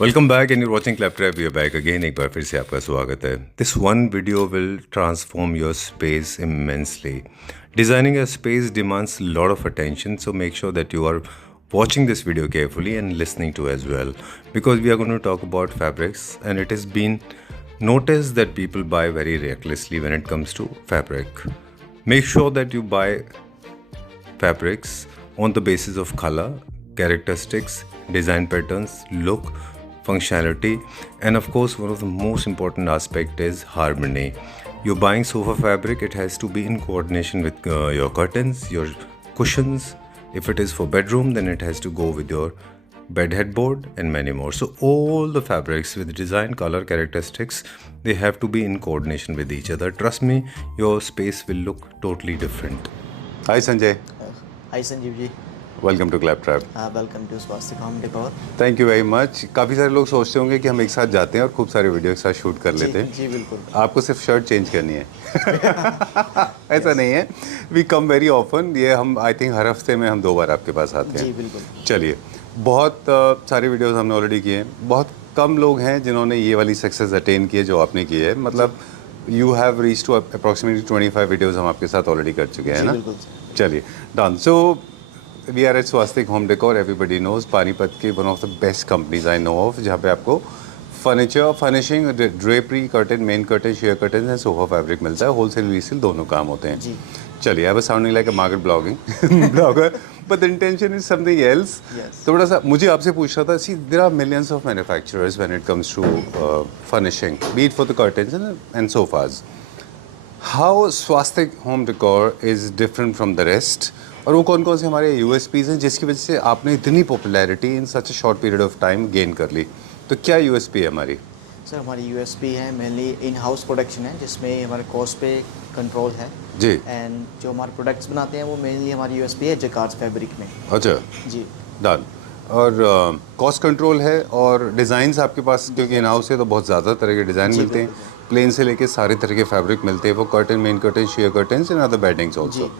Welcome back and you're watching Claptrap. We are back again. एक बार फिर से आपका स्वागत है। This one video will transform your space immensely. Designing a space demands lot of attention, so make sure that you are watching this video carefully and listening to as well, because we are going to talk about fabrics, and it has been noticed that people buy very recklessly when it comes to fabric. Make sure that you buy fabrics on the basis of color, characteristics, design patterns, look, functionality, and of course one of the most important aspect is harmony. You're buying sofa fabric, it has to be in coordination with your curtains, your cushions. If it is for bedroom, then it has to go with your bed headboard and many more. So all the fabrics with design, color, characteristics, they have to be in coordination with each other. Trust me, your space will look totally different. Hi Sanjay. Hi Sanjeev ji. Welcome to Claptrap. Welcome to Swastik home decor. Thank you very much. काफ़ी सारे लोग सोचते होंगे कि हम एक साथ जाते हैं और खूब सारे वीडियो एक साथ शूट कर लेते हैं। जी बिल्कुल। आपको सिर्फ शर्ट चेंज करनी है। ऐसा नहीं है, वी कम वेरी ऑफन। ये हम आई थिंक हर हफ्ते में हम 2 बार आपके पास आते हैं। जी बिल्कुल। चलिए, बहुत सारे वीडियोस हमने ऑलरेडी किए हैं। बहुत कम लोग हैं जिन्होंने ये वाली सक्सेस अटेन की है जो आपने की है। मतलब you have reach to approximately 25 videos हम आपके साथ ऑलरेडी कर चुके हैं ना। चलिए, done. So we are at Swastik home decor. Everybody knows Panipat की one of the best companies I know of, जहाँ पे आपको furniture, furnishing, drapery, curtain, main curtain, sheer curtain and sofa fabric मिलता है। होलसेल रीसेल दोनों काम होते हैं। जी चलिए, I was sounding like a market blogger but the intention is something else. थोड़ा सा मुझे आपसे पूछना था, see there are millions of manufacturers when it comes to furnishing, be it for the curtains and sofas. How Swastik home decor is different from the rest, और वो कौन कौन से हमारे यूएसपीज़ हैं जिसकी वजह से आपने इतनी popularity in such a short period of time gain कर ली? तो क्या यूएसपी है हमारी? सर हमारी यूएसपी है मेनली इन हाउस प्रोडक्शन है, जिसमें हमारे कॉस्ट पे कंट्रोल है जी। एंड जो हमारे प्रोडक्ट्स बनाते हैं वो मेनली हमारी यूएसपी है जकार्ड फैब्रिक में। अच्छा जी डन। और कॉस्ट कंट्रोल है और डिज़ाइंस आपके पास, क्योंकि इन हाउस है तो बहुत ज़्यादा तरह के डिज़ाइन मिलते हैं। प्लेन से लेके सारे तरह के फैब्रिक मिलते हैं, वो curtain, main curtain, share curtains and other weddings also.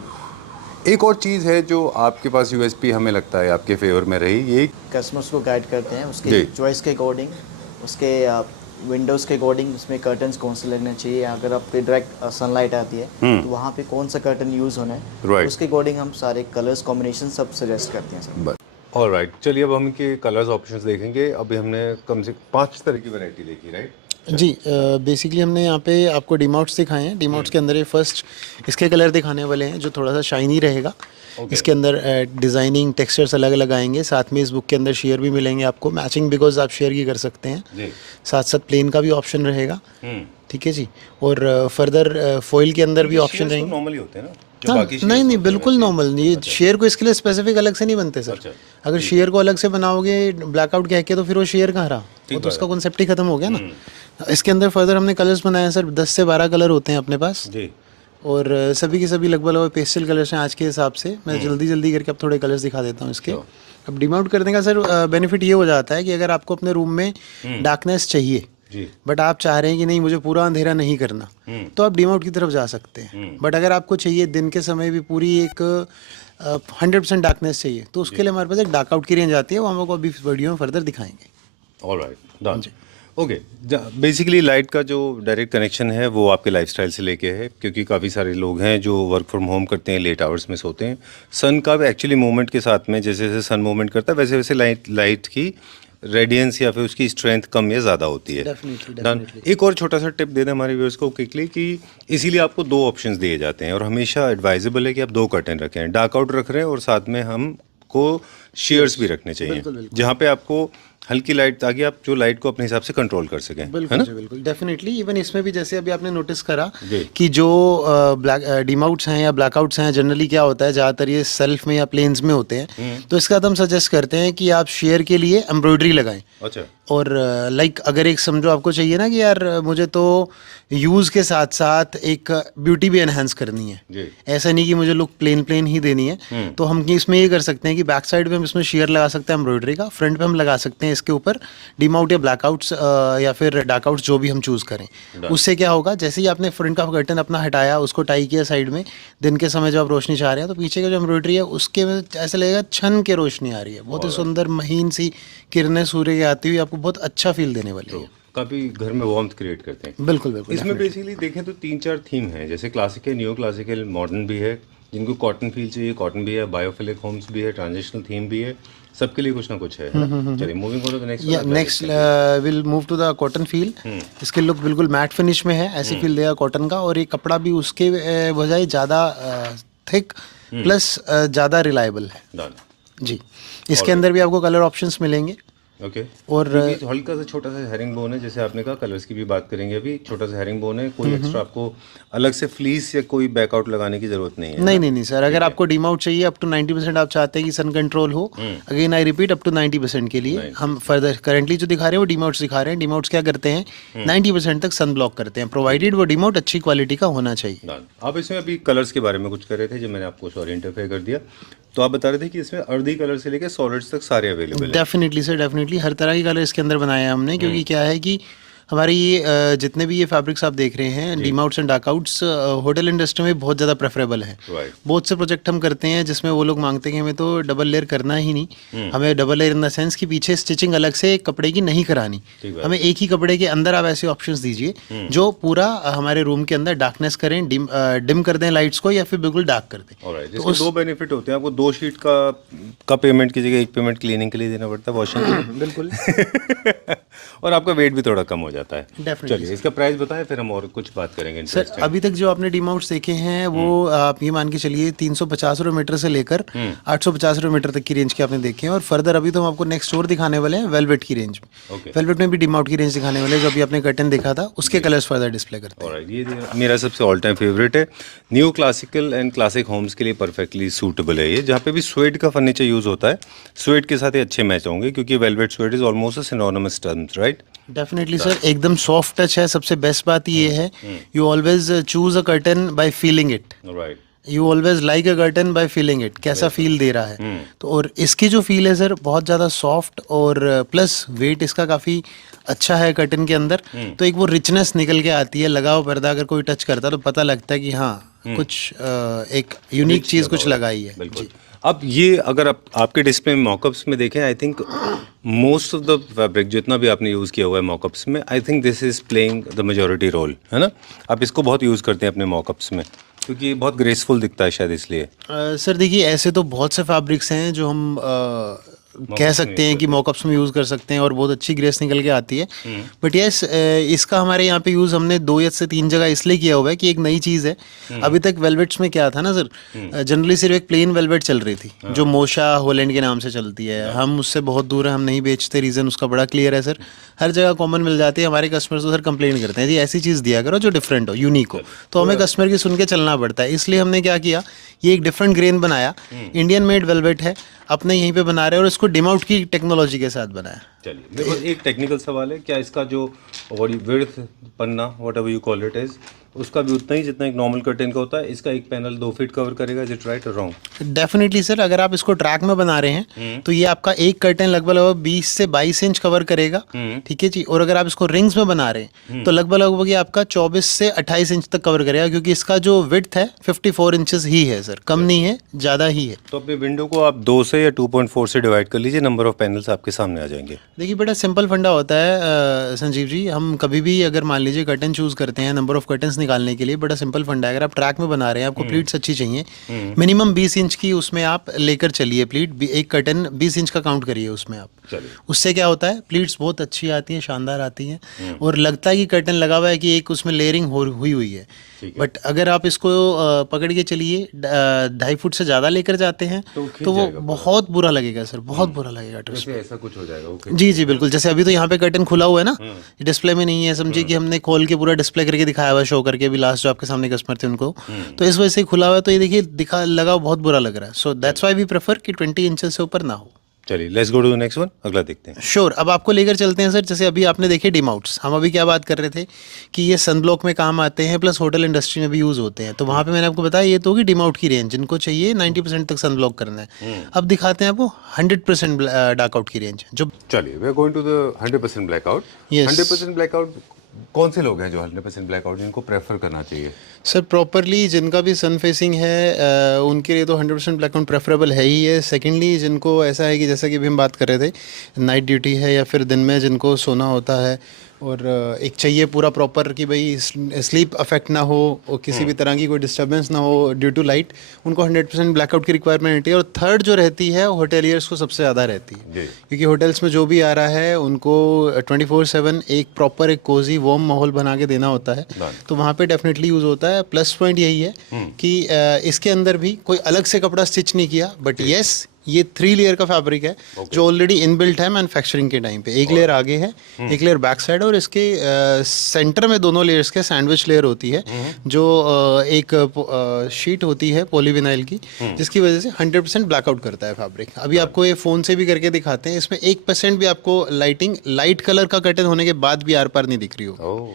एक और चीज़ है जो आपके पास यूएसपी हमें लगता है आपके फेवर में रही, ये कस्टमर्स को गाइड करते हैं उसके चॉइस के अकॉर्डिंग, उसके विंडोज़ के अकॉर्डिंग उसमें कर्टन्स कौन से लगने चाहिए। अगर आप पे डायरेक्ट सनलाइट आती है तो वहाँ पे कौन सा कर्टन यूज़ होना है, उसके अकॉर्डिंग हम सारे कलर्स कॉम्बिनेशन सब सजेस्ट करते हैं सर। ऑलराइट, चलिए अब हम इनके कलर्स ऑप्शंस देखेंगे। अभी हमने कम से 5 तरह की वैरायटी देखी, राइट? जी बेसिकली हमने यहाँ पे आपको डीमाउट्स दिखाए हैं। डीमाउट्स के अंदर ये फर्स्ट इसके कलर दिखाने वाले हैं जो थोड़ा सा शाइनी रहेगा। इसके अंदर डिज़ाइनिंग टेक्सचर्स अलग अलग आएंगे। साथ में इस बुक के अंदर शेयर भी मिलेंगे आपको मैचिंग, बिकॉज आप शेयर की कर सकते हैं। साथ साथ प्लेन का भी ऑप्शन रहेगा, ठीक है जी। और फर्दर फॉइल के अंदर भी ऑप्शन रहेंगे। नॉर्मली होते हैं ना? हाँ, नहीं बिल्कुल नॉर्मल। ये शेयर को इसके लिए स्पेसिफिक अलग से नहीं बनते सर। अगर शेयर को अलग से बनाओगे ब्लैकआउट कह के तो फिर वो शेयर कहाँ रहा, वो तो उसका कॉन्सेप्ट ही खत्म हो गया ना। इसके अंदर फर्दर हमने कलर्स बनाए हैं सर, 10 से 12 कलर होते हैं अपने पास जी। और सभी के सभी लगभग पेस्टल कलर्स हैं आज के हिसाब से। मैं जल्दी करके अब थोड़े कलर्स दिखा देता हूँ इसके। अब डिमाउंट करने का सर बेनिफिट ये हो जाता है कि अगर आपको अपने रूम में डार्कनेस चाहिए बट आप चाह रहे हैं कि नहीं मुझे पूरा अंधेरा नहीं करना, तो आप डिमाउट की तरफ जा सकते हैं। बट अगर आपको चाहिए दिन के समय भी पूरी एक 100% डार्कनेस चाहिए, तो उसके लिए हमारे पास एक डार्क आउट की रेंज आती है, वो हम आपको अभी वीडियो में फर्दर दिखाएंगे। Alright, done. Okay, basically light का जो डायरेक्ट कनेक्शन है वो आपके लाइफस्टाइल से लेके है, क्योंकि काफ़ी सारे लोग हैं जो वर्क फ्रॉम होम करते हैं, लेट आवर्स में सोते हैं। सन का एक्चुअली मूवमेंट के साथ में जैसे जैसे सन मूवमेंट करता है वैसे वैसे लाइट की रेडियंस या फिर उसकी स्ट्रेंथ कम या ज़्यादा होती है। डेफिनेटली। एक और छोटा सा टिप दे दें हमारे व्यूअर्स को क्विकली कि इसीलिए आपको 2 ऑप्शंस दिए जाते हैं, और हमेशा एडवाइजेबल है कि आप 2 कर्टन रखें, डार्क आउट रख रहे हैं और साथ में हमको शेयर्स भी रखने चाहिए, जहाँ पे आपको हल्की लाइट, ताकि आप जो लाइट को अपने हिसाब से कंट्रोल कर सकें। बिल्कुल बिल्कुल डेफिनेटली। इवन इसमें भी जैसे अभी आपने नोटिस करा कि जो ब्लैक डीमाउट्स हैं या ब्लैकआउट्स हैं, जनरली क्या होता है ज़्यादातर ये सेल्फ में या प्लेन्स में होते हैं, तो इसका हम सजेस्ट करते हैं कि आप शेयर के लिए एम्ब्रॉयडरी लगाएं। अच्छा। और लाइक अगर एक समझो आपको चाहिए ना कि यार मुझे तो यूज़ के साथ साथ एक ब्यूटी भी एनहांस करनी है। जी। ऐसा नहीं कि मुझे लुक प्लेन ही देनी है। तो हम इसमें ये कर सकते हैं कि बैक साइड पे हम इसमें शेयर लगा सकते हैं एम्ब्रॉयडरी का, फ्रंट पे हम लगा सकते हैं इसके ऊपर डिमआउट या ब्लैकआउट्स या फिर डार्कआउट्स जो भी हम चूज़ करें। उससे क्या होगा, जैसे ही आपने फ्रंट का कर्टन अपना हटाया, उसको टाई किया साइड में, दिन के समय जब आप रोशनी चाह रहे हैं तो पीछे का जो एम्ब्रॉयडरी है उसके में ऐसा लगेगा छन के रोशनी आ रही है, बहुत ही सुंदर महीन सी किरणें सूर्य की आती हुई आपको बहुत अच्छा फील देने वाली है। काफ़ी घर में वार्मथ क्रिएट करते हैं। बिल्कुल बिल्कुल। इसमें बेसिकली देखें तो 3-4 थीम हैं, जैसे क्लासिकल, न्यू क्लासिकल, मॉडर्न भी है, जिनको कॉटन फील चाहिए कॉटन भी है, बायोफिलिक होम्स भी है, ट्रांजिशनल थीम भी है, सबके लिए कुछ ना कुछ है ना? चलिए moving on to the next. Next will move to the cotton feel. इसके लुक बिल्कुल मैट फिनिश में है, ऐसी फील देगा कॉटन का, और ये कपड़ा भी उसके बजाय ज़्यादा थिक प्लस ज़्यादा रिलायबल है जी। इसके अंदर भी आपको कलर ऑप्शंस मिलेंगे। ओके। और हल्का सा छोटा सा हेरिंग बोन है, जैसे आपने कहा, कलर्स की भी बात करेंगे अभी। छोटा सा हेरिंग बोन है, कोई एक्स्ट्रा आपको अलग से फ्लीस या कोई बैकआउट लगाने की जरूरत नहीं है। नहीं सर, अगर आपको डीमाउट चाहिए अप टू 90% आप चाहते हैं कि सन कंट्रोल हो, again I repeat up to 90% के लिए हम फर्दर करेंटली जो दिखा रहे हैं वो डीमाउट्स दिखा रहे हैं। डीमाउट्स क्या करते हैं, 90% तक सन ब्लॉक करते हैं, प्रोवाइडेड वो डीमाउट अच्छी क्वालिटी का होना चाहिए। आप इसमें अभी कलर्स के बारे में कुछ कर रहे थे, जो मैंने आपको सॉरी इंटरफेयर कर दिया, तो आप बता रहे थे कि इसमें अर्दी कलर से लेकर सॉलिड्स तक सारे अवेलेबल हैं। डेफिनेटली सर, डेफिनेटली हर तरह के कलर इसके अंदर बनाए हैं हमने, क्योंकि क्या है कि हमारे ये जितने भी ये फैब्रिक्स आप देख रहे हैं, डीमाउट्स एंड डार्कआउट्स, होटल इंडस्ट्री में बहुत ज़्यादा प्रेफरेबल है। बहुत से प्रोजेक्ट हम करते हैं जिसमें वो लोग मांगते हैं कि हमें तो डबल लेयर करना ही नहीं, हमें double layer in the sense कि पीछे स्टिचिंग अलग से कपड़े की नहीं करानी, हमें एक ही कपड़े के अंदर आप ऐसे ऑप्शंस दीजिए जो पूरा हमारे रूम के अंदर डार्कनेस करें, डिम कर दें लाइट्स को, या फिर बिल्कुल डार्क कर दें। तो दो बेनिफिट होते हैं आपको, 2 शीट का पेमेंट की जगह 1 पेमेंट क्लीनिंग के लिए देना पड़ता है, वॉशिंग बिल्कुल और आपका वेट भी थोड़ा कम हो जाता है। डेफिनेटली। चलिए इसका प्राइस बताएं, फिर हम और कुछ बात करेंगे। सर अभी तक जो आपने डीमाउट्स देखे हैं वो आप ये मान के चलिए 350 रुपये मीटर से लेकर 850 रुपये मीटर तक की रेंज के आपने देखे हैं, और फर्दर अभी तो हम आपको नेक्स्ट और दिखाने वाले हैं वेलवेट की रेंज में। वेलवेट में भी डीमाउट की रेंज दिखाने वाले हैं, जो अभी आपने कर्टन देखा था उसके कलर्स फर्दर डिस्प्ले करते हैं। ये मेरा सबसे ऑल टाइम फेवरेट है, new classical and classic homes के लिए परफेक्टली सूटेबल है ये। जहाँ पे भी स्वेड का फर्नीचर यूज होता है, स्वेड के साथ ये अच्छे मैच होंगे, क्योंकि velvet suede is almost a synonymous terms, right? Definitely sir, एकदम सॉफ्ट टच है। सबसे बेस्ट बात ये है, you always choose a curtain by feeling it, right? You always like a curtain by feeling it, कैसा feel दे रहा है। तो और इसकी जो फील है सर, बहुत ज़्यादा सॉफ्ट, और प्लस वेट इसका काफ़ी अच्छा है कर्टन के अंदर, तो एक वो रिचनेस निकल के आती है। लगा हुआ पर्दा अगर कोई टच करता है तो पता लगता है कि हाँ कुछ एक यूनिक चीज़ कुछ लगाई है। बिल्कुल। अब ये अगर आपके डिस्प्ले में मॉकअप्स में देखें, I think most of the fabric जितना भी आपने यूज़ किया हुआ है मॉकअप्स में, I think this is playing the majority role, है ना? आप इसको बहुत यूज़ करते हैं अपने मॉकअप्स में, क्योंकि ये बहुत ग्रेसफुल दिखता है शायद इसलिए। सर देखिए, ऐसे तो बहुत से फैब्रिक्स हैं जो हम कह सकते हैं कि मॉकअप्स में यूज़ कर सकते हैं और बहुत अच्छी ग्रेस निकल के आती है। बट यस, इसका हमारे यहाँ पे यूज़ हमने 2 या 3 जगह इसलिए किया हुआ है कि एक नई चीज़ है। अभी तक वेलवेट्स में क्या था ना सर, जनरली सिर्फ एक प्लेन वेलवेट चल रही थी, जो मोशा होलैंड के नाम से चलती है। हम उससे बहुत दूर हैं, हम नहीं बेचते। रीज़न उसका बड़ा क्लियर है सर, हर जगह कॉमन मिल जाती है। हमारे कस्टमर्स तो सर कंप्लेन करते हैं, जी ऐसी चीज़ दिया करो जो डिफरेंट हो, यूनिक हो। तो हमें कस्टमर की सुन के चलना पड़ता है। इसलिए हमने क्या किया, ये एक डिफरेंट ग्रेन बनाया, इंडियन मेड वेलवेट है, अपने यहीं पे बना रहे हैं, और इसको डिमाउट की टेक्नोलॉजी के साथ बनाया। चलिए, मेरे पास एक टेक्निकल सवाल है, क्या इसका जो width Panna what ever you call it is, उसका भी उतना ही जितना एक नॉर्मल कर्टेन का होता है? इसका एक पैनल 2 फीट कवर करेगा, इज इट राइट और रॉन्ग? डेफिनेटली सर, अगर आप इसको ट्रैक में बना रहे हैं तो ये आपका एक कर्टेन लगभग 20 से 22 इंच कवर करेगा, ठीक है जी। और अगर आप इसको रिंग्स में बना रहे हैं तो लगभग ये आपका 24 से 28 इंच तक कवर करेगा, क्योंकि इसका जो विड्थ है 54 इंचेस ही है सर, कम नहीं है, ज़्यादा ही है। तो अपने विंडो को आप 2 से या 2.4 से डिवाइड कर लीजिए, नंबर ऑफ पैनल्स आपके सामने आ जाएंगे। देखिए बेटा, सिंपल फंडा होता है संजीव जी। हम कभी भी अगर मान लीजिए कर्टन चूज़ करते हैं नंबर ऑफ कर्टन्स निकालने के लिए, बड़ा सिंपल फंडा है। अगर आप ट्रैक में बना रहे हैं, आपको प्लीट्स अच्छी चाहिए, मिनिमम 20 इंच की उसमें आप लेकर चलिए प्लीट। एक कर्टन 20 इंच का काउंट करिए उसमें आप। उससे क्या होता है, प्लीट्स बहुत अच्छी आती हैं, शानदार आती हैं, और लगता है कि कर्टन लगा हुआ है, कि एक उसमें लेयरिंग हुई हुई है। बट अगर आप इसको पकड़ के चलिए 2.5 फुट से ज़्यादा लेकर जाते हैं तो वो बहुत बुरा लगेगा सर, बहुत बुरा लगेगा। ऐसा कुछ हो जाएगा? जी जी बिल्कुल। जैसे अभी तो यहाँ पे कर्टन खुला हुआ है ना, डिस्प्ले में नहीं है, समझिए कि हमने खोल के पूरा डिस्प्ले करके दिखाया हुआ है, शो करके। अभी लास्ट जो आपके सामने कस्टमर थे उनको, तो इस वजह से खुला हुआ है, तो ये देखिए लगा बहुत बुरा लग रहा है। So that's why we prefer कि 20 इंचेस से ऊपर ना हो। चलिए let's go to the next one, अगला देखते हैं। श्योर अब आपको लेकर चलते हैं सर। जैसे अभी आपने देखे डिमाउट्स, हम अभी क्या बात कर रहे थे कि ये सन ब्लॉक में काम आते हैं प्लस होटल इंडस्ट्री में भी यूज़ होते हैं। तो वहाँ पे मैंने आपको बताया ये तो होगी डिमाउट की रेंज, जिनको चाहिए 90% तक सन ब्लॉक करना है। अब दिखाते हैं आपको 100% डार्क आउट की रेंज जो। चलिए we are going to the 100% blackout. Yes. 100% blackout कौन से लोग हैं जो 100% ब्लैकआउट जिनको प्रेफर करना चाहिए? सर प्रॉपरली जिनका भी सन फेसिंग है उनके लिए तो 100% ब्लैकआउट प्रेफरेबल है ही है। सेकेंडली जिनको ऐसा है कि जैसा कि अभी हम बात कर रहे थे, नाइट ड्यूटी है या फिर दिन में जिनको सोना होता है और एक चाहिए पूरा प्रॉपर कि भाई स्लीप अफेक्ट ना हो और किसी भी तरह की कोई डिस्टर्बेंस ना हो ड्यू टू लाइट, उनको 100% ब्लैकआउट की रिक्वायरमेंट रहती है। और थर्ड जो रहती है होटेलियर्स को सबसे ज़्यादा रहती है, क्योंकि होटल्स में जो भी आ रहा है उनको 24/7 एक प्रॉपर एक कोजी वार्म माहौल बना के देना होता है। तो वहाँ पे डेफिनेटली यूज़ होता है। प्लस पॉइंट यही है कि इसके अंदर भी कोई अलग से कपड़ा स्टिच नहीं किया, बट येस ये 3 लेयर का फैब्रिक है जो ऑलरेडी इनबिल्ट है मैन्युफैक्चरीग के टाइम पे। एक लेयर आगे है, एक लेयर बैक साइड, और इसके सेंटर में दोनों लेयर्स के सैंडविच लेयर होती है जो एक शीट होती है पॉलीविनाइल की, जिसकी वजह से 100% ब्लैकआउट करता है फैब्रिक। अभी आपको ये फ़ोन से भी करके दिखाते हैं, इसमें 1% भी आपको लाइट कलर का कर्टन होने के बाद भी आर पार नहीं दिख रही हो।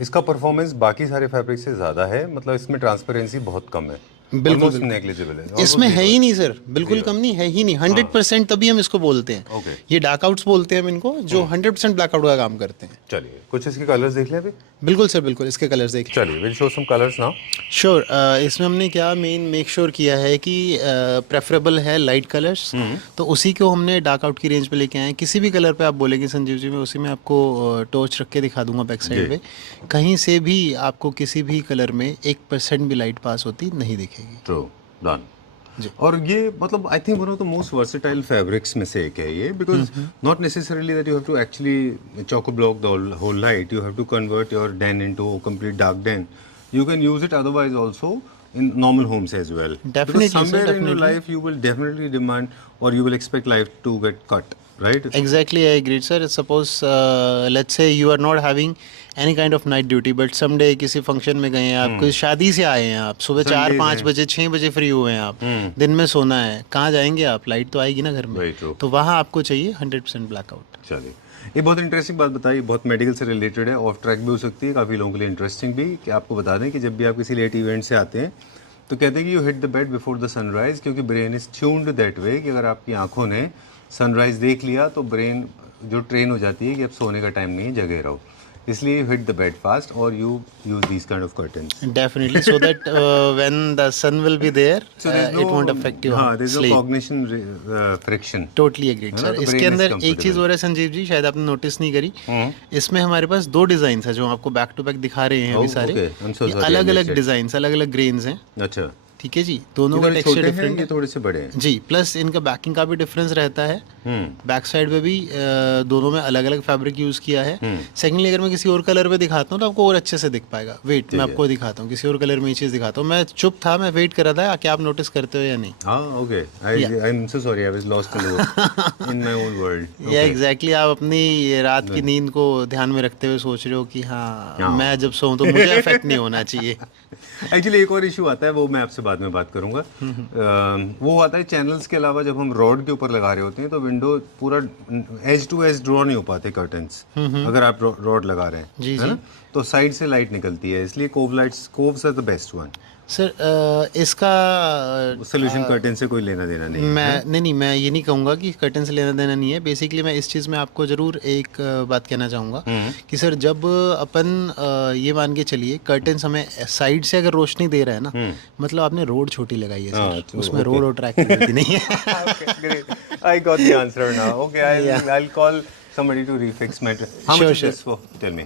इसका परफॉर्मेंस बाकी सारे फैब्रिक से ज़्यादा है, मतलब इसमें ट्रांसपेरेंसी बहुत कम है, बिल्कुल नेग्लिजिबल है। इसमें है ही नहीं सर, बिल्कुल कम नहीं है ही नहीं। 100% तभी हम इसको बोलते हैं। ये डार्क आउट्स बोलते हैं हम इनको, जो 100% ब्लैकआउट का काम करते हैं। चलिए कुछ इसके कलर्स देख लें अभी। बिल्कुल सर, बिल्कुल इसके कलर्स देख। चलिए will show some colours now. Sure इसमें हमने क्या मेन मेक श्योर किया है कि प्रेफरेबल है लाइट कलर्स, तो उसी को हमने डार्क आउट की रेंज पे लेके आए हैं। किसी भी कलर पे आप बोलेंगे संजीव जी, मैं उसी में आपको टॉर्च रख के दिखा दूंगा बैक साइड पे। कहीं से भी आपको किसी भी कलर में 1% भी लाइट पास होती नहीं दिखेगी। True, done. और ये मतलब I think one of the most versatile fabrics में से एक है ये, because not necessarily that you have to actually choco block the whole light, you have to convert your den into complete dark den. You can use it otherwise also in normal homes as well. Definitely, because somewhere sir, in your definitely. life you will definitely demand or you will expect life to get cut, right? Exactly, I agree, sir. Suppose let's say you are not having any kind of night duty, but someday किसी function में गए हैं आप, कोई शादी से आए हैं आप, सुबह 4-5 बजे 6 बजे फ्री हुए हैं आप, दिन में सोना है, कहाँ जाएंगे आप? लाइट तो आएगी ना घर में। तो वहाँ आपको चाहिए 100% ब्लैकआउट। चलिए ये बहुत इंटरेस्टिंग बात बताई, बहुत मेडिकल से रिलेटेड है, ऑफ ट्रैक भी हो सकती है, काफ़ी लोगों के लिए इंटरेस्टिंग भी। कि आपको बता दें कि जब भी आप किसी लेट इवेंट से आते हैं तो कहते हैं कि you hit the bed before the sunrise, क्योंकि brain is tuned that way कि अगर आपकी आंखों ने सनराइज देख लिया तो ब्रेन जो ट्रेन हो जाती है कि अब सोने का टाइम नहीं, जगे रहो। इसलिए हिट द बेड फास्ट और you use these kind of curtains definitely, so that when the sun will be there it won't affect your हां, there is no cognition friction. Totally agreed sir. इसके अंदर एक चीज और है संजीव जी, शायद आपने नोटिस नहीं करी, इसमें हमारे पास 2 डिजाइन है जो आपको बैक टू बैक दिखा रहे हैं अभी सारे। अलग अलग डिजाइन, अलग अलग ग्रेन्स हैं। अच्छा, ठीक है जी, दोनों का टेक्सचर डिफरेंट है, थोड़े से बड़े हैं जी। प्लस इनका बैकिंग का भी डिफरेंस रहता है। बैक साइड पे भी दोनों में अलग अलग फैब्रिक यूज किया है। सेकेंडली अगर मैं किसी और कलर पे दिखाता हूँ तो आपको और अच्छे से दिख पाएगा। वेट मैं आपको दिखाता हूँ, किसी और कलर में ये चीज दिखाता हूँ। मैं चुप था, मैं वेट कर रहा था क्या आप नोटिस करते हो या नहीं। हाँ, okay, I am so sorry, I was lost in my own world. या एग्जैक्टली, आप अपनी रात की नींद को ध्यान में रखते हुए सोच रहे हो कि हाँ मैं जब सोऊं तो मुझे इफेक्ट नहीं होना चाहिए। एक्चुअली एक और इशू आता है, वो मैं आपसे बाद में बात करूंगा। वो आता है चैनल्स के अलावा जब हम रॉड के ऊपर लगा रहे होते हैं तो विंडो पूरा एज टू एज ड्रॉ नहीं हो पाते कर्टन्स, अगर आप रॉड लगा रहे हैं, है ना, तो साइड से लाइट निकलती है, इसलिए coves are the best one. Sir इसका सोल्यूशन कर्टन से कोई लेना देना नहीं मैं नहीं मैं ये नहीं कहूँगा कि कर्टन से लेना देना नहीं है। बेसिकली मैं इस चीज़ में आपको ज़रूर एक बात कहना चाहूँगा कि सर जब अपन ये मान के चलिए कर्टन हमें साइड से अगर रोशनी दे रहा है ना, मतलब आपने रोड छोटी लगाई है सर, उसमें रोड और ट्रैक की नहीं है। I got the answer now, okay, I will call somebody to refix my how much is this for? Tell me.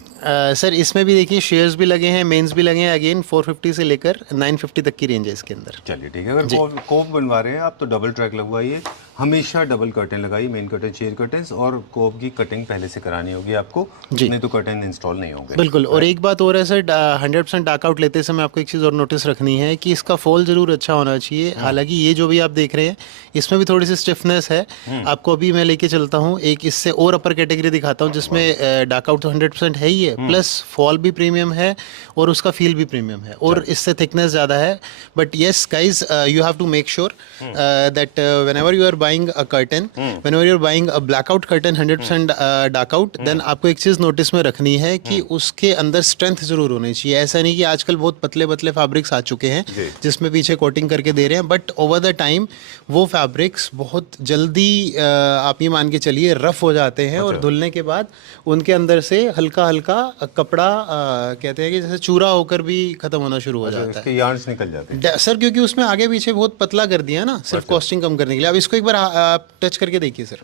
Sir इसमें भी देखिए शेयर्स भी लगे हैं, मेंस भी लगे हैं। अगेन 450 से लेकर 950 तक की रेंज है इसके अंदर। चलिए ठीक है, अगर कोव बनवा रहे हैं आप तो डबल ट्रैक लगवाइए, हमेशा डबल कर्टन लगाइए, मेन कर्टन, शेयर कर्टन्स, और कोव की कटिंग पहले से करानी होगी आपको, नहीं तो कर्टन इंस्टॉल नहीं होंगे। बिल्कुल। और एक बात और है सर, 100% डार्क आउट लेते समय आपको एक चीज़ और नोटिस रखनी है कि इसका फॉल जरूर अच्छा होना चाहिए। हालांकि ये जो भी आप देख रहे हैं इसमें भी थोड़ी सी स्टिफनेस है, आपको अभी मैं लेके चलता हूँ एक इससे और अपर कैटेगरी दिखाता हूँ जिसमें डार्क आउट तो 100% है ही है, प्लस फॉल भी प्रीमियम है और उसका फील भी प्रीमियम है और इससे थिकनेस ज़्यादा है. But yes guys, you have to make sure that whenever you are buying a curtain, whenever you are buying a blackout curtain 100% dark out, then आपको एक चीज़ नोटिस में रखनी है कि उसके अंदर स्ट्रेंथ जरूर होनी चाहिए. ऐसा नहीं कि आजकल बहुत पतले पतले फैब्रिक्स आ चुके हैं जिसमें पीछे कोटिंग करके दे रहे हैं, बट ओवर द टाइम वो फैब्रिक्स बहुत जल्दी आप ये मान के चलिए रफ हो जाते हैं और धुलने के बाद उनके अंदर से हल्का हल्का कपड़ा कहते हैं कि जैसे चूरा होकर भी खत्म होना शुरू हो जाता है. यार्न्स निकल जाते हैं सर क्योंकि उसमें आगे पीछे बहुत पतला कर दिया ना, सिर्फ कॉस्टिंग कम करने के लिए. अब इसको एक बार आप टच करके देखिए सर,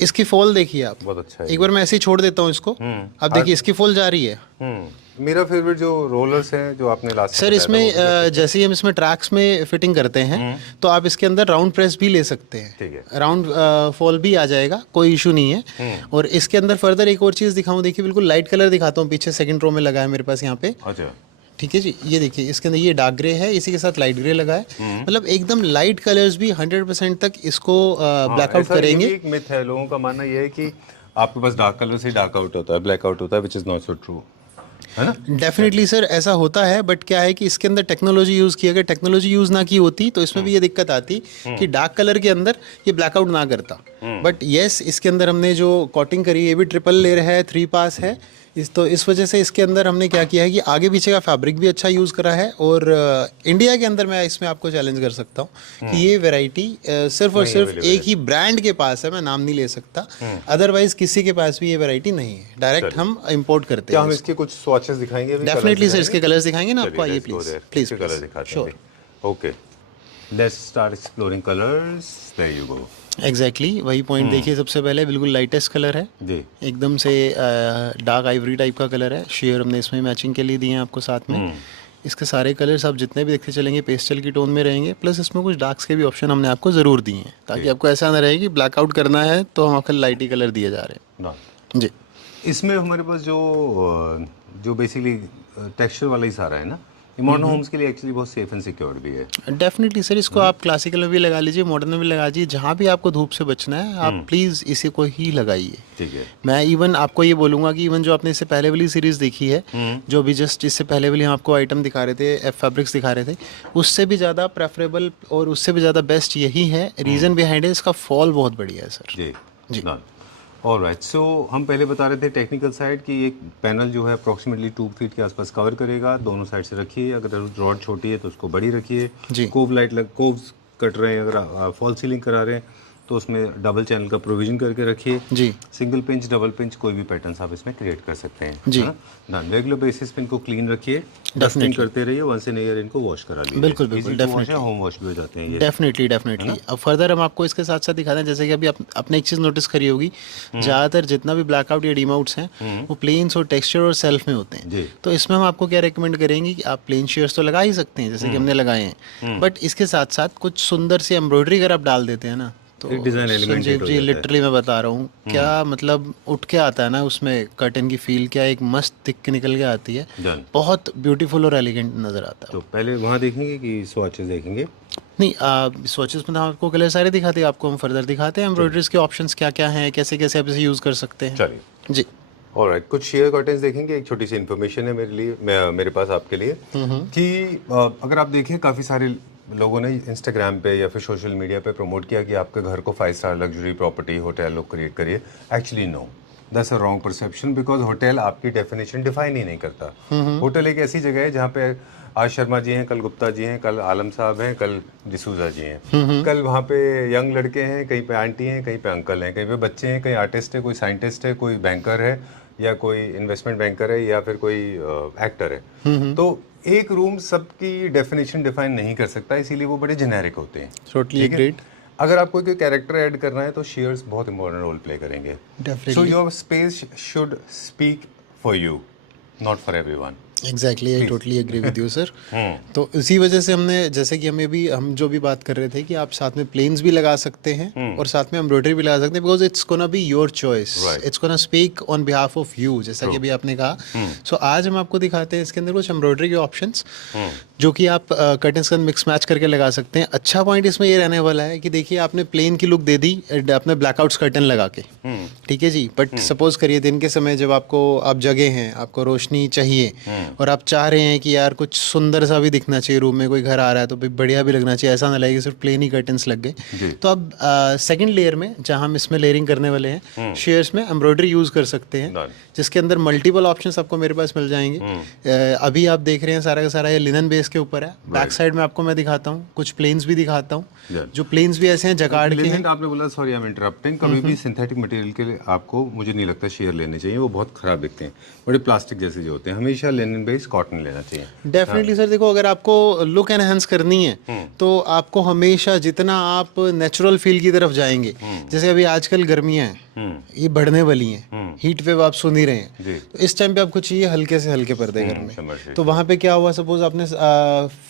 इसकी फॉल देखिए आप. बहुत अच्छा है. एक बार मैं ऐसे ही छोड़ देता हूँ इसको. अब देखिए इसकी फॉल जा रही है. मेरा फेवरेट जो रोलर्स हैं जो आपने लास्ट सर इसमें जैसे ही हम इसमें ट्रैक्स में फिटिंग करते हैं तो आप इसके अंदर राउंड प्रेस भी ले सकते हैं. ठीक है. राउंड फॉल भी आ जाएगा, कोई इशू नहीं है. और इसके अंदर फर्दर एक और चीज़ दिखाऊं, देखिए बिल्कुल लाइट कलर दिखाता हूँ. पीछे सेकंड रो में लगा है मेरे पास यहाँ पे. अच्छा. ठीक है जी, ये देखिए इसके अंदर ये डार्क ग्रे है, इसी के साथ लाइट ग्रे लगा है. मतलब एकदम लाइट कलर्स भी 100% तक इसको ब्लैकआउट करेंगे. एक मिथ है, लोगों का मानना ये है कि आपके पास डार्क कलर से डार्क आउट होता है, ब्लैक आउट होता है, which is not so true, है ना? डेफिनेटली सर ऐसा होता है, बट क्या है कि इसके अंदर टेक्नोलॉजी यूज़ की, अगर टेक्नोलॉजी यूज़ ना की होती तो इसमें भी ये दिक्कत आती कि डार्क कलर के अंदर ये ब्लैकआउट ना करता. बट येस, इसके अंदर हमने जो कोटिंग करी ये भी ट्रिपल लेयर है, 3 पास है. इस वजह से इसके अंदर हमने क्या किया है कि आगे पीछे का फैब्रिक भी अच्छा यूज़ करा है. और इंडिया के अंदर मैं इसमें आपको चैलेंज कर सकता हूँ कि ये वैरायटी सिर्फ और सिर्फ एक ही ब्रांड के पास है, मैं नाम नहीं ले सकता, अदरवाइज किसी के पास भी ये वैरायटी नहीं है. डायरेक्ट हम इंपोर्ट करते हैं. हम इसके कुछ स्वॉचेस दिखाएंगे? डेफिनेटली सर, इसके कलर्स दिखाएंगे ना आपको. आइए प्लीज कलर दिखाते हैं. Okay, let's start exploring colours. There you go. Exactly वही पॉइंट देखिए. सबसे पहले बिल्कुल लाइटेस्ट कलर है जी, एकदम से डार्क आइवरी टाइप का कलर है. शेयर हमने इसमें मैचिंग के लिए दिए हैं आपको साथ में. इसके सारे कलर्स आप जितने भी देखते चलेंगे पेस्टल की टोन में रहेंगे, प्लस इसमें कुछ डार्क्स के भी ऑप्शन हमने आपको ज़रूर दिए हैं ताकि आपको ऐसा ना रहे कि ब्लैकआउट करना है तो हम आपको लाइट ही कलर दिए जा रहे हैं. जी, इसमें हमारे पास जो बेसिकली टेक्सचर वाला ही सारा है ना, मॉडर्न होम्स के लिए एक्चुअली बहुत सेफ एंड सिक्योर भी है. डेफिनेटली सर, इसको आप क्लासिकल में भी लगा लीजिए, मॉडर्न में भी लगा लीजिए, जहाँ भी आपको धूप से बचना है आप प्लीज़ इसी को ही लगाइए. ठीक है. मैं इवन आपको ये बोलूँगा कि इवन जो आपने इससे पहले वाली सीरीज़ देखी है, जो भी जस्ट इससे पहले वाली हम आपको आइटम दिखा रहे थे, फैब्रिक्स दिखा रहे थे, उससे भी ज़्यादा प्रेफरेबल और उससे भी ज़्यादा बेस्ट यही है. रीज़न बिहाइंड है इसका फॉल बहुत बढ़िया है सर. जी जी. ऑलराइट. सो हम पहले बता रहे थे टेक्निकल साइड कि एक पैनल जो है अप्रॉक्सीमेटली 2 फीट के आसपास कवर करेगा. दोनों साइड से रखिए. अगर रॉड छोटी है तो उसको बड़ी रखिए. कोव्स कट रहे हैं, अगर फॉल सीलिंग करा रहे हैं तो उसमें डबल चैनल का प्रोविजन करके रखिए. जी, सिंगल पिंच, डबल पिंच, कोई भी पैटर्न आप इसमें क्रिएट कर सकते हैं. जी, रेगुलर बेसिस पे इनको क्लीन रखिए, डस्टिंग करते रहिए, वंस इन ईयर इनको वॉश करा लीजिए. बिल्कुल बिल्कुल, डेफिनेटली होम वॉश भी हो जाते हैं ये. डेफिनेटली. अब फर्दर हम आपको इसके साथ साथ दिखाते हैं, जैसे कि अभी आपने एक चीज़ नोटिस करी होगी, ज़्यादातर जितना भी ब्लैकआउट या डीमआउट्स हैं वो प्लेन्स और टेक्सचर और सेल्फ में होते हैं. तो इसमें हम आपको क्या रेकमेंड करेंगे कि आप प्लेन शेयर्स तो लगा ही सकते हैं जैसे कि हमने लगाए हैं, बट इसके साथ साथ कुछ सुंदर सी एम्ब्रॉयडरी अगर आप डाल देते हैं ना तो डिजाइन एलिमेंट जी लिटरली मैं बता रहा हूँ क्या मतलब उठ के आता है ना उसमें कर्टन की फील, क्या एक मस्त दिख के निकल के आती है. बहुत ब्यूटीफुल और एलिगेंट नजर आता है. तो पहले वहाँ देखेंगे कि स्वॉचेस देखेंगे? नहीं, स्वॉचेस में आपको कलर सारे दिखाते हैं, आपको हम फर्दर दिखाते हैं एम्ब्रॉयडरीज के ऑप्शंस क्या क्या हैं, कैसे कैसे आप इसे यूज़ कर सकते हैं. चलिए जी. ऑलराइट, कुछ शेयर कर्टन्स देखेंगे. एक छोटी सी इन्फॉर्मेशन है मेरे पास आपके लिए कि अगर आप देखें काफ़ी सारे लोगों ने इंस्टाग्राम पे या फिर सोशल मीडिया पे प्रमोट किया कि आपके घर को 5 स्टार लग्जरी प्रॉपर्टी होटल लोग क्रिएट करिए. Actually no, that's a wrong perception, because hotel आपकी डेफिनेशन डिफाइन ही नहीं करता. होटल एक ऐसी जगह है जहाँ पे आज शर्मा जी हैं, कल गुप्ता जी हैं, कल आलम साहब हैं, कल डिसूजा जी हैं, कल वहाँ पे यंग लड़के हैं, कहीं पे आंटी हैं, कहीं पे अंकल हैं, कहीं पे बच्चे हैं, कहीं आर्टिस्ट है, कोई साइंटिस्ट है, कोई बैंकर है या कोई इन्वेस्टमेंट बैंकर है या फिर कोई एक्टर है. तो एक रूम सबकी डेफिनेशन डिफाइन नहीं कर सकता, इसीलिए वो बड़े जेनेरिक होते हैं. Totally great. अगर आपको कोई कैरेक्टर ऐड करना है तो शेयर्स बहुत इंपॉर्टेंट रोल प्ले करेंगे. So your space should speak for you, not for everyone. Exactly, I totally agree with you sir. तो इसी वजह से हमने, जैसे कि हम जो भी बात कर रहे थे कि आप साथ में प्लेन्स भी लगा सकते हैं और साथ में एम्ब्रॉयडरी भी लगा सकते हैं, because it's gonna be your choice, it's gonna speak on behalf of you, जैसा कि अभी आपने कहा। सो आज हम आपको दिखाते हैं इसके अंदर कुछ एम्ब्रॉयडरी के ऑप्शंस जो कि आप कर्टन्स के अंदर मिक्स मैच करके लगा सकते हैं। अच्छा पॉइंट इसमें ये रहने वाला है कि देखिए आपने प्लेन की लुक दे दी अपने ब्लैकआउट्स कर्टन लगा के, ठीक है जी, बट सपोज करिए दिन के समय जब आप जगह हैं, आपको रोशनी चाहिए और आप चाह रहे हैं कि यार कुछ सुंदर सा भी दिखना चाहिए रूम में, कोई घर आ रहा है तो भी बढ़िया भी लगना चाहिए, ऐसा ना लगे सिर्फ प्लेन ही कर्टन्स लग गए, तो अब सेकंड लेयर में जहां हम इसमें लेयरिंग करने वाले हैं शेयर्स में एम्ब्रॉयडरी यूज कर सकते हैं, जिसके अंदर मल्टीपल ऑप्शंस आपको मेरे पास मिल जाएंगे। अभी आप देख रहे हैं सारा का सारा ये लिनन बेस के ऊपर है। बैक साइड में आपको मैं दिखाता हूँ, कुछ प्लेन्स भी दिखाता हूँ, जो प्लेन्स भी ऐसे हैं जकार्ड के हैं। आपने बोला, सॉरी आई एम इंटरप्टिंग, कभी भी सिंथेटिक मटेरियल के लिए आपको, मुझे नहीं लगता, शेयर लेने चाहिए, वो बहुत खराब दिखते हैं, बड़े प्लास्टिक जैसे जो होते हैं। हमेशा लिनन बेस कॉटन लेना चाहिए। डेफिनेटली सर, देखो अगर आपको लुक एनहांस करनी है तो आपको हमेशा जितना आप नेचुरल फील की तरफ जाएंगे, जैसे अभी आजकल गर्मियां हैं ये बढ़ने वाली हैं, हीट वेव आप सुन ही रहे हैं, तो इस टाइम पे आपको चाहिए हल्के से हल्के पर्दे घर में। तो वहाँ पे क्या हुआ, सपोज आपने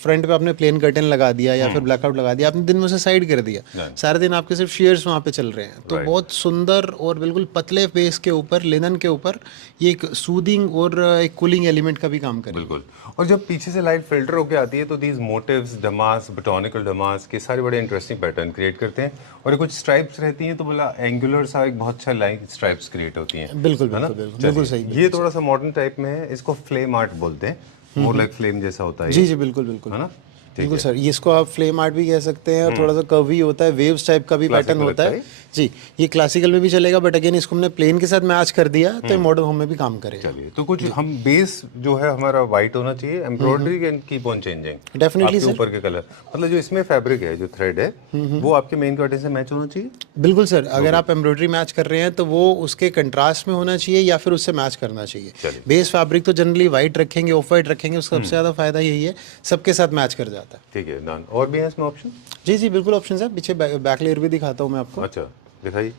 फ्रंट पे आपने प्लेन कर्टन लगा दिया या फिर ब्लैकआउट लगा दिया, आपने दिन में उसे साइड कर दिया, सारे दिन आपके सिर्फ शेयर्स वहाँ पे चल रहे हैं, तो बहुत सुंदर और बिल्कुल पतले बेस के ऊपर, लिनन के ऊपर, ये एक सूदिंग और एक कूलिंग एलिमेंट का भी काम करेगा। बिल्कुल। और जब पीछे से लाइट फिल्टर होके आती है तो दीज मोटिव्स, डमास, बोटॉनिकल डमास के सारे बड़े इंटरेस्टिंग पैटर्न क्रिएट करते हैं, और ये कुछ स्ट्राइप्स रहती हैं तो बोला एंगुलर सा एक बहुत अच्छा लाइन स्ट्राइप्स क्रिएट होती हैं। बिल्कुल बिल्कुल सही। ये थोड़ा सा मॉडर्न टाइप में है, इसको फ्लेम आर्ट बोलते हैं, मोर लाइक फ्लेम जैसा होता है। जी जी बिल्कुल बिल्कुल, है ना? बिल्कुल सर, ये इसको आप फ्लेम आर्ट भी कह सकते हैं और थोड़ा सा कर्वी होता है, वेव्स टाइप का भी पैटर्न होता है जी। ये क्लासिकल में भी चलेगा, बट अगेन इसको हमने प्लेन के साथ मैच कर दिया तो मॉडर्न होम में भी काम करेगा। चलिए, तो कुछ हम बेस जो है हमारा वाइट होना चाहिए, embroidery can keep on changing. Definitely sir, ऊपर के कलर, मतलब जो इसमें फैब्रिक है, जो थ्रेड है, वो आपके मेन कर्टन से मैच होना चाहिए। बिल्कुल सर, अगर आप एम्ब्रॉयडरी मैच कर रहे हैं तो वो उसके कंट्रास्ट में होना चाहिए या फिर उससे मैच करना चाहिए। बेस फैब्रिक तो जनरली वाइट रखेंगे, ऑफ वाइट रखेंगे, उसका सबसे ज्यादा फायदा यही है, सबके साथ मैच कर जाता है। ठीक है, डन। और भी है इसमें ऑप्शन? जी जी बिल्कुल ऑप्शन है, पीछे बैक लेयर भी दिखाता हूँ मैं आपको। अच्छा दिखाइए।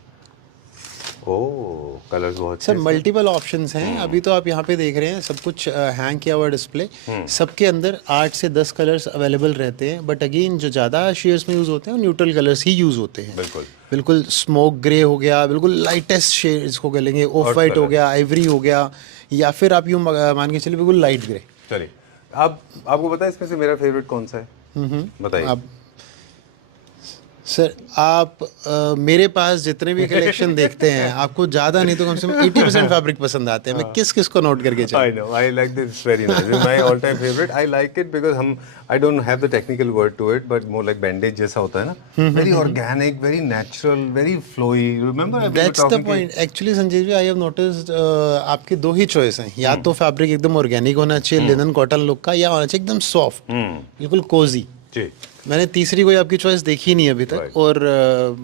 ओह, कलर्स बहुत सर मल्टीपल ऑप्शंस हैं। अभी तो आप यहाँ पे देख रहे हैं सब कुछ हैंग किया हुआ डिस्प्ले, सबके अंदर 8 से 10 कलर्स अवेलेबल रहते हैं, बट अगेन जो ज़्यादा शेयर्स में यूज़ होते हैं न्यूट्रल कलर्स ही यूज़ होते हैं। बिल्कुल स्मोक ग्रे हो गया, बिल्कुल लाइटेस्ट शेड्स को कहेंगे, ऑफ वाइट हो गया, आइवरी हो गया, या फिर आप यूँ मान के चलिए बिल्कुल लाइट ग्रे। चलिए, आपको पता है इसमें से मेरा फेवरेट कौन सा है? बताइए। आप सर, आप मेरे पास जितने भी कलेक्शन देखते हैं, आपको ज़्यादा नहीं तो कम से कम 80% फैब्रिक पसंद आते हैं। मैं किस को नोट करके चलूं? I know, I like this very nice. It's my all-time favorite. I like it because I don't have the technical word to it, but more like bandage जैसा होता है ना, very organic, very natural, very flowy. Remember? That's the point. Actually, Sanjeev ji, I have noticed आपके दो ही choice हैं, या तो fabric एकदम ऑर्गेनिक होना चाहिए, लिनन कॉटन लुक का, या होना चाहिए एकदम सॉफ्ट, बिल्कुल कोजी। मैंने तीसरी कोई आपकी चॉइस देखी नहीं अभी तक। और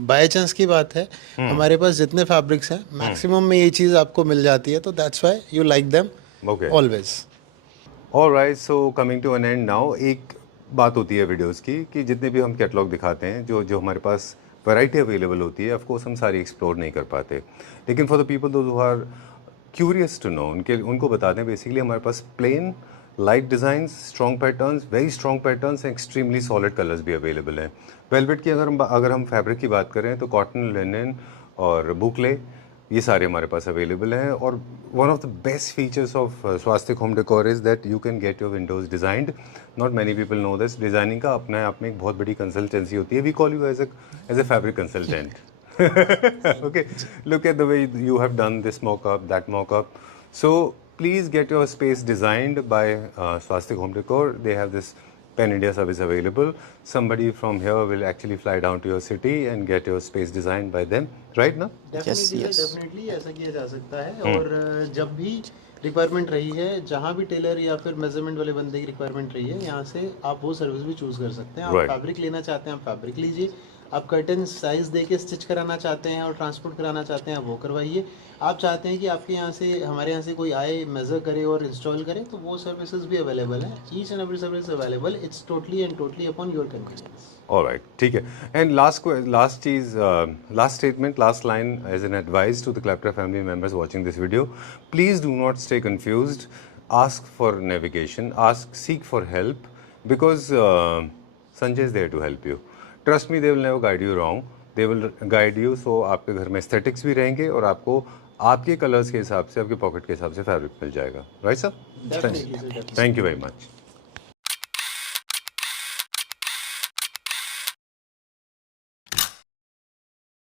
बाय चांस की बात है, हमारे पास जितने फैब्रिक्स हैं मैक्सिमम में ये चीज़ आपको मिल जाती है, तो that's why you like them always. Alright, so coming to an end now, एक बात होती है वीडियोस की कि जितने भी हम कैटलॉग दिखाते हैं, जो हमारे पास वैरायटी अवेलेबल होती है, ऑफ कोर्स हम सारी एक्सप्लोर नहीं कर पाते, लेकिन for the people those who are curious to know, उनको बता दें बेसिकली हमारे पास plain light designs, strong patterns, very strong patterns, extremely solid colours भी अवेलेबल हैं। वेलवेट की अगर हम फैब्रिक की बात करें तो कॉटन, लिनन और बुकले, ये सारे हमारे पास अवेलेबल हैं। और one of the best features of Swastik home decor is that you can get your windows designed. Not many people know this. Designing का अपने आप में एक बहुत बड़ी कंसल्टेंसी होती है। We call you as a fabric consultant. Okay, look at the way you have done this mock-up, that mock-up. So please get your space designed by Swastik Home Decor. They have this Pan India service available. Somebody from here will actually fly down to your city and get your space designed by them, right now? Definitely ऐसा किया जा सकता है। और जब भी requirement रही है, जहाँ भी टेलर या फिर मेजरमेंट वाले बंदे की रिक्वायरमेंट रही है, यहाँ से आप वो सर्विस भी चूज कर सकते हैं। आप फैब्रिक लेना चाहते हैं, आप फैब्रिक लीजिए। आप कर्टन साइज दे के स्टिच कराना चाहते हैं और ट्रांसपोर्ट कराना चाहते हैं, वो करवाइए। आप चाहते हैं कि आपके यहाँ से, हमारे यहाँ से कोई आए, मेजर करे और इंस्टॉल करे, तो वो सर्विसेज भी अवेलेबल है। Each and every service available. It's totally and totally upon your convenience. Alright, ठीक है। एंड लास्ट चीज, last statement, last line as an advice to the Claptrap family members watching this video, please do not stay confused. ask for navigation, seek for help, because Sanjay is there to help you. Trust me, they will never guide you wrong. They will guide you, so आपके घर में aesthetics भी रहेंगे और आपको आपके colours के हिसाब से, आपके पॉकेट के हिसाब से फैब्रिक मिल जाएगा. Right sir? Thank you very much.